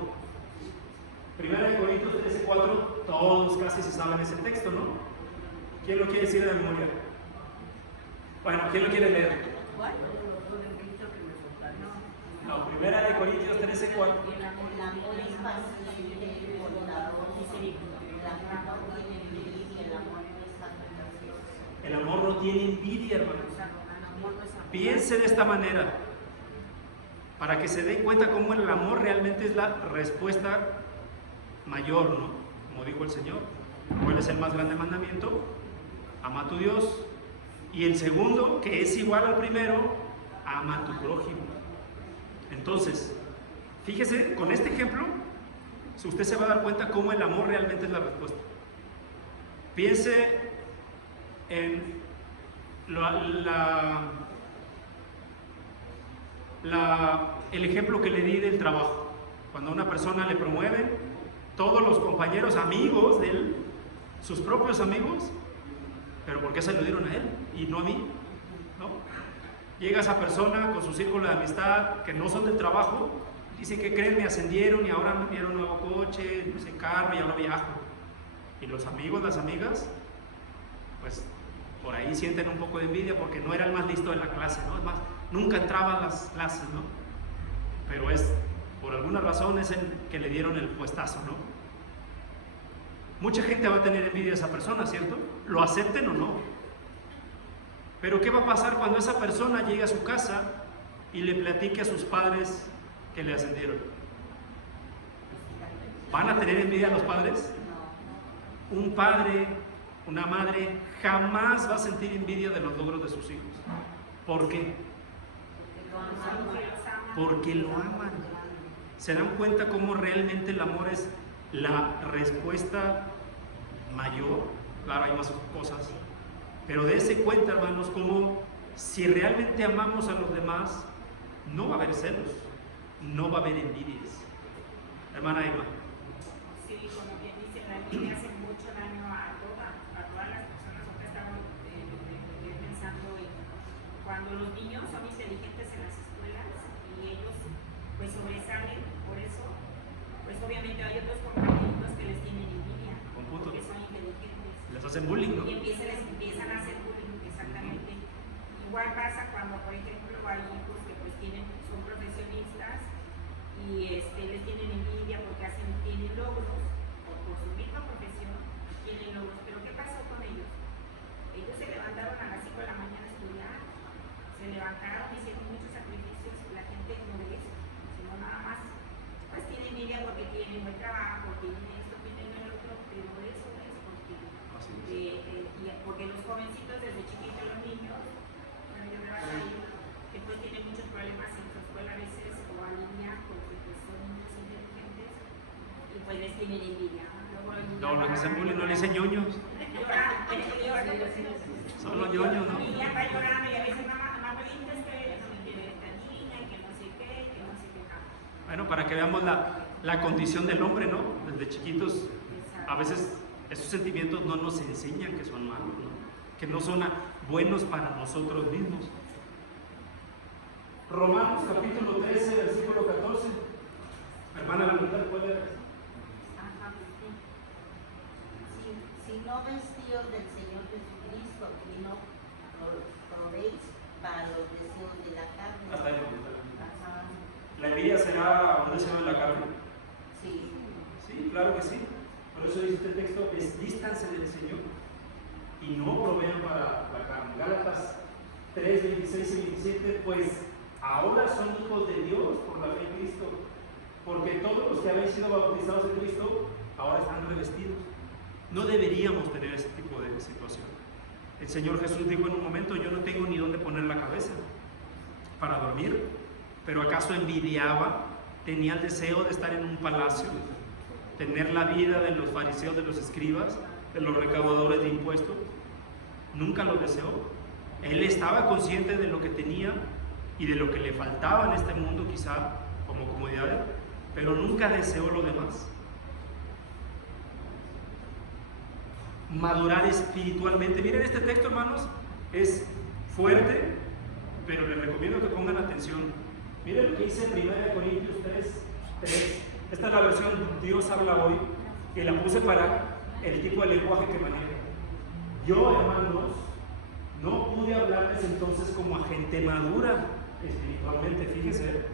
Primera de Corintios 13:4, todos casi se saben ese texto, ¿no? ¿Quién lo quiere decir de memoria? Bueno, ¿quién lo quiere leer? No, Primera de Corintios 13:4. El amor es paciente, bondador, el amor no tiene envidia, hermanos. Piense de esta manera, para que se den cuenta cómo el amor realmente es la respuesta mayor, ¿no? Como dijo el Señor. ¿Cuál es el más grande mandamiento? Ama a tu Dios. Y el segundo, que es igual al primero, ama a tu prójimo. Entonces, fíjese, con este ejemplo, usted se va a dar cuenta cómo el amor realmente es la respuesta. Piense en el ejemplo que le di del trabajo. Cuando a una persona le promueven, todos los compañeros, amigos de él, sus propios amigos, pero ¿por qué se lo dieron a él y no a mí? ¿No? Llega esa persona con su círculo de amistad que no son del trabajo, dice que creen, me ascendieron y ahora me dieron un nuevo coche, no sé, carro y ahora viajo. Y los amigos, las amigas, pues por ahí sienten un poco de envidia porque no era el más listo de la clase, ¿no? Es más, nunca entraba a las clases, ¿no? Pero es, por alguna razón, es el que le dieron el puestazo, ¿no? Mucha gente va a tener envidia de esa persona, ¿cierto? Lo acepten o no. Pero ¿qué va a pasar cuando esa persona llegue a su casa y le platique a sus padres que le ascendieron? ¿Van a tener envidia a los padres? Un padre, una madre, jamás va a sentir envidia de los logros de sus hijos. ¿Por qué? Porque lo aman. ¿Se dan cuenta cómo realmente el amor es la respuesta mayor? Claro, hay más cosas, pero dése cuenta, hermanos, como si realmente amamos a los demás, no va a haber celos, no va a haber envidias. Hermana Emma. Sí, como bien dice, la envidia hace mucho daño a todas las personas. Ahorita estamos pensando en cuando los niños son inteligentes en las escuelas y ellos pues sobresalen, por eso pues obviamente hay otros compañeritos que les tienen envidia porque son inteligentes, Les hacen bullying, ¿no? y empiezan a hacer bullying, exactamente. Igual pasa cuando, por ejemplo, hay hijos que pues son profesionistas y les tienen envidia porque tienen logros, o por su misma profesión tienen logros. Pero ¿qué pasó con ellos? Ellos se levantaron a las 5 de la mañana a estudiar, se levantaron, hicieron muchos sacrificios y la gente no ve eso, sino nada más pues tienen envidia porque tienen buen trabajo, tienen esto, tienen el otro, pero eso es porque los jovencitos desde chiquitos, los niños, bueno, yo veo ahí que pues tienen muchos problemas en su escuela a veces o a línea porque pues son niños inteligentes y pues les tienen envidia. No, no hacen bullying, no le dicen ñoños. Son los ñoños, ¿no? Y ya está llorando y a veces mamá bonita es que no me quiere esta niña, que no sé qué, que no sé qué. Bueno, para que veamos la condición del hombre, ¿no? Desde chiquitos, a veces esos sentimientos no nos enseñan que son malos, ¿no? Que no son buenos para nosotros mismos. Romanos capítulo 13, versículo 14. Hermana, la pregunta puede ver. Ajá, sí. Si no vestíos del Señor Jesucristo y no probéis para los deseos de la carne. Hasta ahí. Ajá. ¿La envidia será un deseo de la carne? Sí. Sí, claro que sí. Por eso dice este texto, vístanse del Señor y no provean para la carne. Gálatas 3, 26 y 27, pues ahora son hijos de Dios por la fe en Cristo, porque todos los que habéis sido bautizados en Cristo ahora están revestidos. No deberíamos tener ese tipo de situación. El Señor Jesús dijo en un momento, yo no tengo ni dónde poner la cabeza para dormir, pero ¿acaso envidiaba? Tenía el deseo de estar en un palacio, tener la vida de los fariseos, de los escribas, de los recaudadores de impuestos. Nunca lo deseó. Él estaba consciente de lo que tenía y de lo que le faltaba en este mundo, quizá como comodidades, pero nunca deseó lo demás. Madurar espiritualmente. Miren, este texto, hermanos, es fuerte, pero les recomiendo que pongan atención. Miren lo que dice 1 Corintios 3. Esta es la versión Dios habla hoy, que la puse para el tipo de lenguaje que maneja. Yo, hermanos, no pude hablarles entonces como a gente madura espiritualmente, fíjense.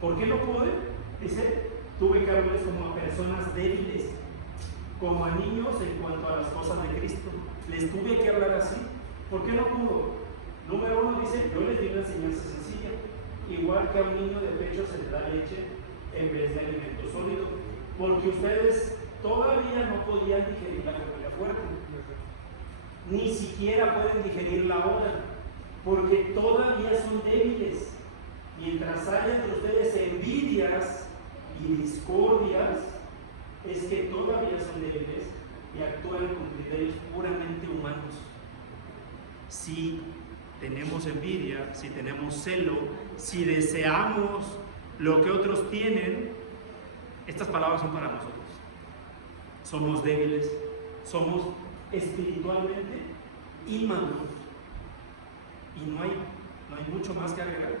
¿Por qué no pude? Dice, tuve que hablarles como a personas débiles, como a niños en cuanto a las cosas de Cristo. Les tuve que hablar así. ¿Por qué no pudo? Número 1 dice, yo les di una enseñanza sencilla. Igual que a un niño de pecho se le da leche en vez de alimento sólido, porque ustedes todavía no podían digerir la comida fuerte, ni siquiera pueden digerirla ahora, porque todavía son débiles. Mientras haya entre ustedes envidias y discordias, es que todavía son débiles y actúan con criterios puramente humanos. Si tenemos envidia, si tenemos celo, si deseamos lo que otros tienen, estas palabras son para nosotros. Somos débiles, somos espiritualmente inmaduros y no hay mucho más que agregar.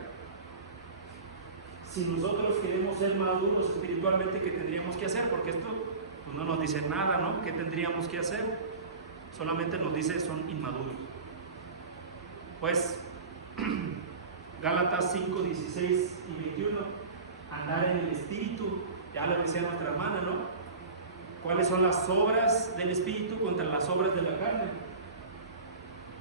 Si nosotros queremos ser maduros espiritualmente, ¿qué tendríamos que hacer? Porque esto pues, no nos dice nada, ¿no? ¿Qué tendríamos que hacer? Solamente nos dice son inmaduros. Pues Gálatas 5, 16 y 21, andar en el Espíritu, ya lo decía nuestra hermana, ¿no? ¿Cuáles son las obras del Espíritu contra las obras de la carne?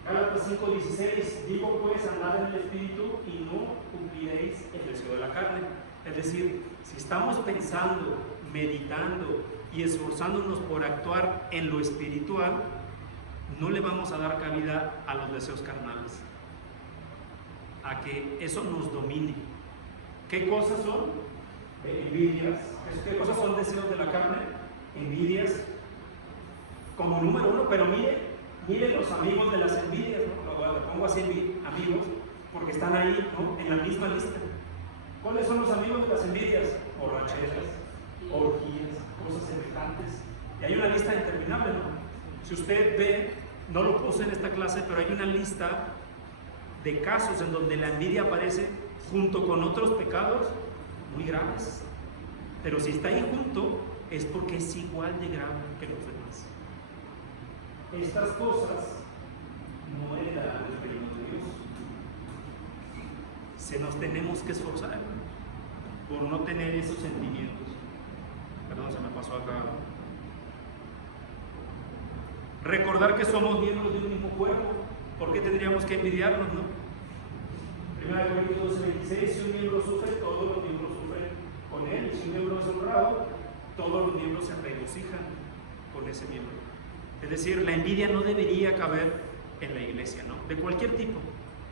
Gálatas 5, 16, digo pues andar en el Espíritu y no cumpliréis el deseo de la carne. Es decir, si estamos pensando, meditando y esforzándonos por actuar en lo espiritual, no le vamos a dar cabida a los deseos carnales, a que eso nos domine. ¿Qué cosas son? Envidias. ¿Qué cosas son deseos de la carne? Envidias como número 1, pero mire los amigos de las envidias, ¿no? Lo pongo así, amigos, porque están ahí, ¿no? En la misma lista. ¿Cuáles son los amigos de las envidias? Borracheras, orgías, cosas semejantes. Y hay una lista interminable, ¿no? Si usted ve, no lo puse en esta clase, pero hay una lista de casos en donde la envidia aparece junto con otros pecados muy graves. Pero si está ahí junto, es porque es igual de grave que los demás. Estas cosas no heredarán el reino de Dios. Se nos tenemos que esforzar por no tener esos sentimientos. Perdón, se me pasó acá. Recordar que somos miembros de un mismo cuerpo. ¿Por qué tendríamos que envidiarnos, no? 1 Corintios 12:26, si un miembro sufre, todos los miembros sufren con él. Y si un miembro es honrado, todos los miembros se regocijan con ese miembro. Es decir, la envidia no debería caber en la iglesia, ¿no? De cualquier tipo,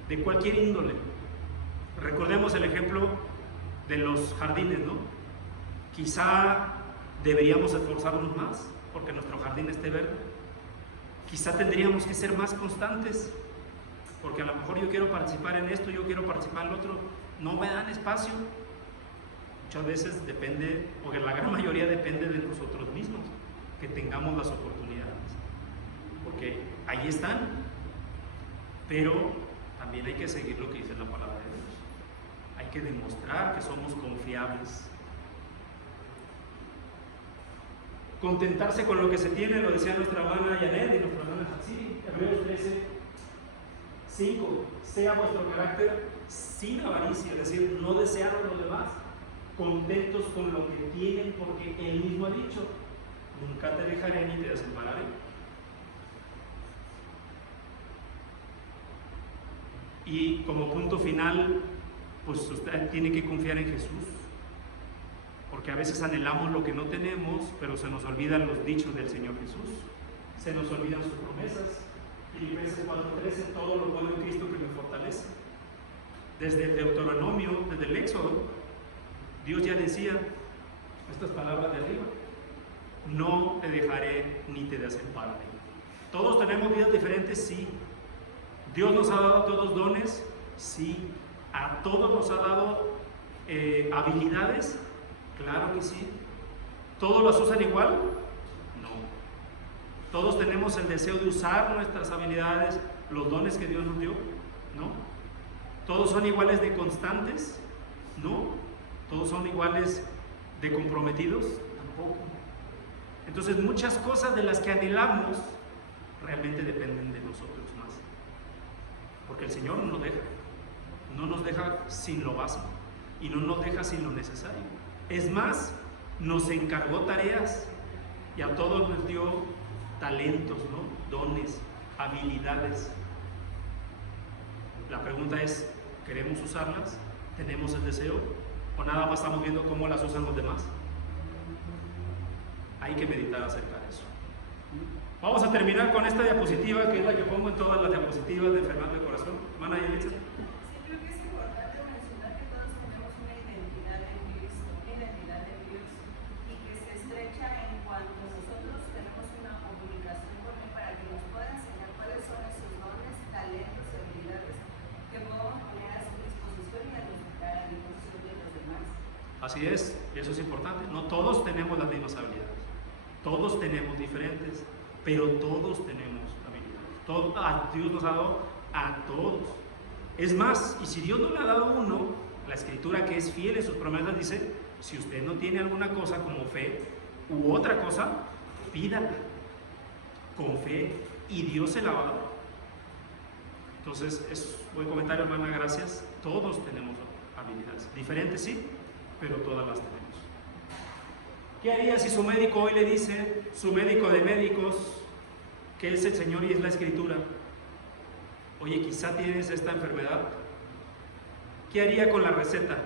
de cualquier índole. Recordemos el ejemplo de los jardines, ¿no? Quizá deberíamos esforzarnos más porque nuestro jardín esté verde. Quizá tendríamos que ser más constantes, porque a lo mejor yo quiero participar en esto, yo quiero participar en lo otro, no me dan espacio. Muchas veces depende, porque la gran mayoría depende de nosotros mismos, que tengamos las oportunidades, porque ahí están, pero también hay que seguir lo que dice la palabra de Dios. Hay que demostrar que somos confiables. contentarse con lo que se tiene, lo decía nuestra hermana Janet y nuestra hermana Hatsiri, Hebreos 13, 5, sea vuestro carácter sin avaricia, es decir, no deseando lo demás, contentos con lo que tienen, porque Él mismo ha dicho, nunca te dejaré ni te desampararé. Y como punto final, pues usted tiene que confiar en Jesús, porque a veces anhelamos lo que no tenemos, pero se nos olvidan los dichos del Señor Jesús, se nos olvidan sus promesas. Filipenses 4:13, todo lo puedo en Cristo que me fortalece. Desde el Deuteronomio, desde el Éxodo, Dios ya decía estas palabras de arriba: no te dejaré ni te desampararé. Todos tenemos vidas diferentes, sí. Dios nos ha dado a todos dones, sí. A todos nos ha dado habilidades, claro que sí. ¿Todos las usan igual? No. Todos tenemos el deseo de usar nuestras habilidades, los dones que Dios nos dio, ¿no? ¿Todos son iguales de constantes? No. ¿Todos son iguales de comprometidos? Tampoco. Entonces muchas cosas de las que anhelamos realmente dependen de nosotros más. Porque el Señor no nos deja sin lo básico y no nos deja sin lo necesario. Es más, nos encargó tareas y a todos nos dio talentos, ¿no? Dones, habilidades. La pregunta es, ¿queremos usarlas? ¿Tenemos el deseo? ¿O nada más estamos viendo cómo las usan los demás? Hay que meditar acerca de eso. Vamos a terminar con esta diapositiva, que es la que pongo en todas las diapositivas de enfermedad del corazón. Hermana Yelitza. Sí, creo que es importante mencionar que todos tenemos una identidad en Dios, y que se estrecha en cuanto nosotros tenemos una comunicación con Él para que nos pueda enseñar cuáles son esos dones, talentos y habilidades que podamos poner a su disposición y a la disposición de los demás. Así es, y eso es importante. No todos tenemos las mismas habilidades, todos tenemos diferentes, pero todos tenemos habilidades. Dios nos ha dado a todos. Es más, y si Dios no le ha dado a uno, la Escritura, que es fiel en sus promesas, dice: si usted no tiene alguna cosa como fe u otra cosa, pídala con fe y Dios se la va a dar. Entonces, es buen comentario, hermana, gracias. Todos tenemos habilidades, diferentes sí, pero todas las tenemos. ¿Qué haría si su médico hoy le dice, su médico de médicos, que es el Señor y es la Escritura: oye, quizá tienes esta enfermedad? ¿Qué haría con la receta?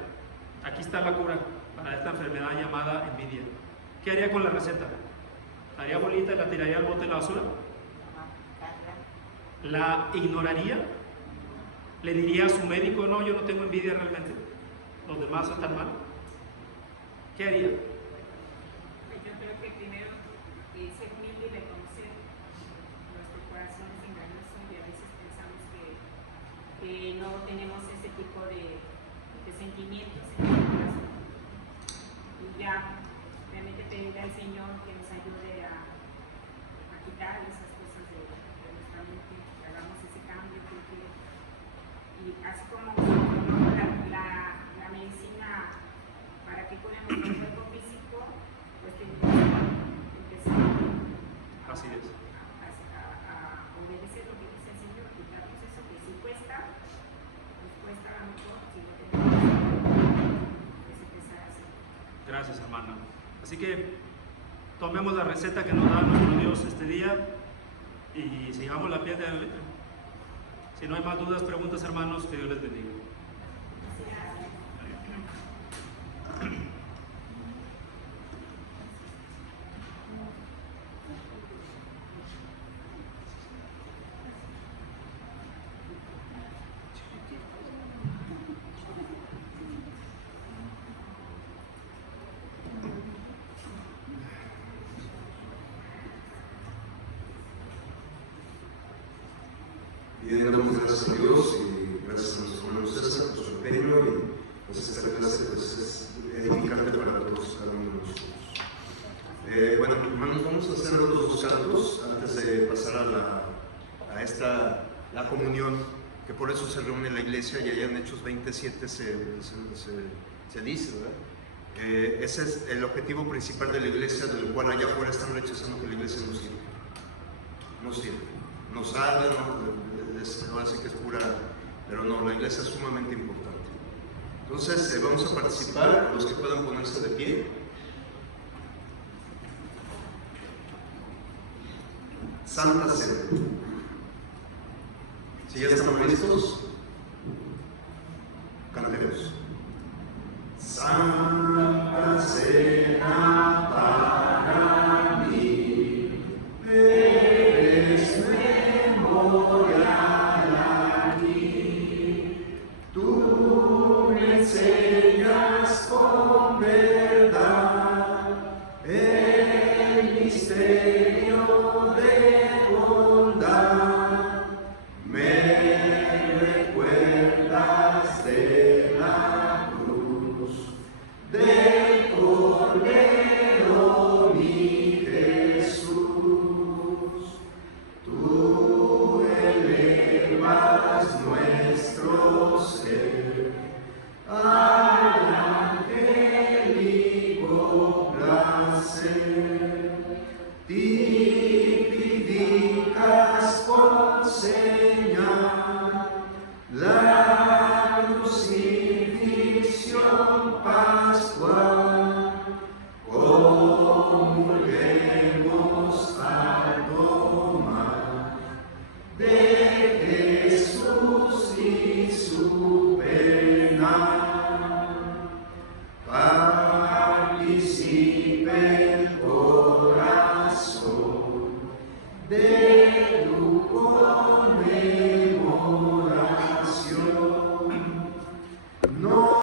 Aquí está la cura para esta enfermedad llamada envidia. ¿Qué haría con la receta? ¿La haría bolita y la tiraría al bote de la basura? ¿La ignoraría? ¿Le diría a su médico: no, yo no tengo envidia realmente, los demás están mal? ¿Qué haría? Yo creo que primero ser humilde y reconocer nuestro corazón es engañoso y a veces pensamos que no tenemos ese tipo de sentimientos en nuestro corazón. Y ya realmente pedirle al Señor que nos ayude a quitar esas cosas de nuestra mente, que hagamos ese cambio, y así como la medicina para que curemos el cuerpo físico, pues tenemos que empezar Así es. a obedecer lo que dice el Señor, quitarnos eso que si cuesta, nos cuesta a lo mejor, si no tenemos pues empezar a hacer. Gracias, hermana. Así que tomemos la receta que nos da nuestro Dios este día y sigamos la piel de la letra. Si no hay más dudas, preguntas, hermanos, que Dios les bendiga. Bien, damos gracias a Dios y gracias a nuestro hermano César por su empeño, y pues esta clase pues, es edificante para todos, cada uno de nosotros. Bueno, hermanos, vamos a hacer los dos cantos antes de pasar a la comunión, que por eso se reúne la iglesia, y allá en Hechos 27 se dice, ¿verdad? Ese es el objetivo principal de la iglesia, del cual allá afuera están rechazando que la iglesia no sirve. No sirve. Nos habla, no hace que es pura, pero no, la iglesia es sumamente importante. Entonces, vamos a participar, los que puedan ponerse de pie. Santa Cena. Si ya estamos listos, cantemos. Santa Cena para mí, eres memorial aquí. Tú me enseñas con verdad el misterio de bondad. Me recuerdas de la del Cordero mi Jesús, tú elevas nuestro ser al angélico placer, tipificas con señal la crucifixión pascual, comulguemos al tomar de Jesús y su pena, participe el corazón de tu comer.